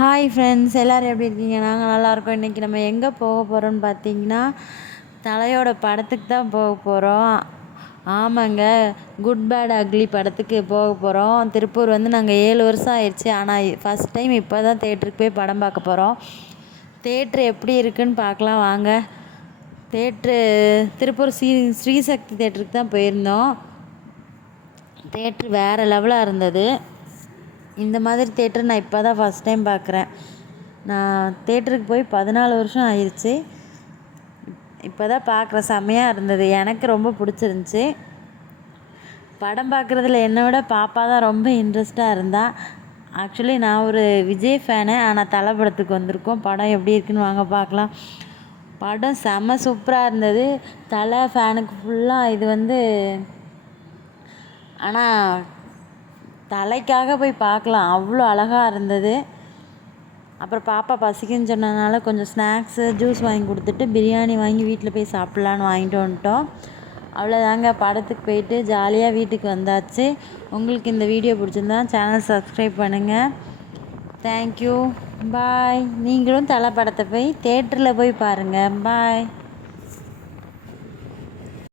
Hi friends, எல்லோரும் எப்படி இருக்கீங்க? நாங்கள் நல்லாயிருக்கோம். இன்றைக்கி நம்ம எங்கே போக போகிறோன்னு பார்த்தீங்கன்னா, தலையோட படத்துக்கு தான் போக போகிறோம். ஆமாங்க, குட் பேட் அக்லி படத்துக்கு போக போகிறோம். திருப்பூர் வந்து நாங்கள் 7 வருஷம் ஆயிடுச்சு. ஆனால் ஃபஸ்ட் டைம் இப்போ தான் தேட்டருக்கு போய் படம் பார்க்க போகிறோம். தேட்ரு எப்படி இருக்குன்னு பார்க்கலாம் வாங்க. தேட்ரு திருப்பூர் ஸ்ரீசக்தி தேட்டருக்கு தான் போயிருந்தோம். தேட்ரு வேறு லெவலாக இருந்தது. இந்த மாதிரி தேட்டர் நான் இப்போ தான் ஃபஸ்ட் டைம் பார்க்குறேன். நான் தேட்டருக்கு போய் 14 வருஷம் ஆயிடுச்சு. இப்போ தான் பார்க்குறேன். செம்மையாக இருந்தது. எனக்கு ரொம்ப பிடிச்சிருந்துச்சி. படம் பார்க்குறதுல என்னை விட பாப்பா தான் ரொம்ப இன்ட்ரெஸ்ட்டாக இருந்தா. ஆக்சுவலி நான் ஒரு விஜய் ஃபேனு. ஆனால் தலை படத்துக்கு வந்திருக்கோம். படம் எப்படி இருக்குன்னு வாங்க பார்க்கலாம். படம் செம்ம சூப்பராக இருந்தது. தலை ஃபேனுக்கு ஃபுல்லாக இது வந்து ஆனால் தலைக்காக போய் பார்க்கலாம். அவ்வளோ அழகாக இருந்தது. அப்புறம் பாப்பா பசிக்குன்னு சொன்னதுனால கொஞ்சம் ஸ்நாக்ஸு ஜூஸ் வாங்கி கொடுத்துட்டு பிரியாணி வாங்கி வீட்டில் போய் சாப்பிட்லான்னு வாங்கிட்டு வந்துட்டோம். அவ்வளோதாங்க, படத்துக்கு போயிட்டு ஜாலியாக வீட்டுக்கு வந்தாச்சு. உங்களுக்கு இந்த வீடியோ பிடிச்சிருந்தா சேனல் சப்ஸ்கிரைப் பண்ணுங்கள். தேங்க்யூ, பாய். நீங்களும் தலை படத்தை போய் தேட்டரில் போய் பாருங்கள். பாய்.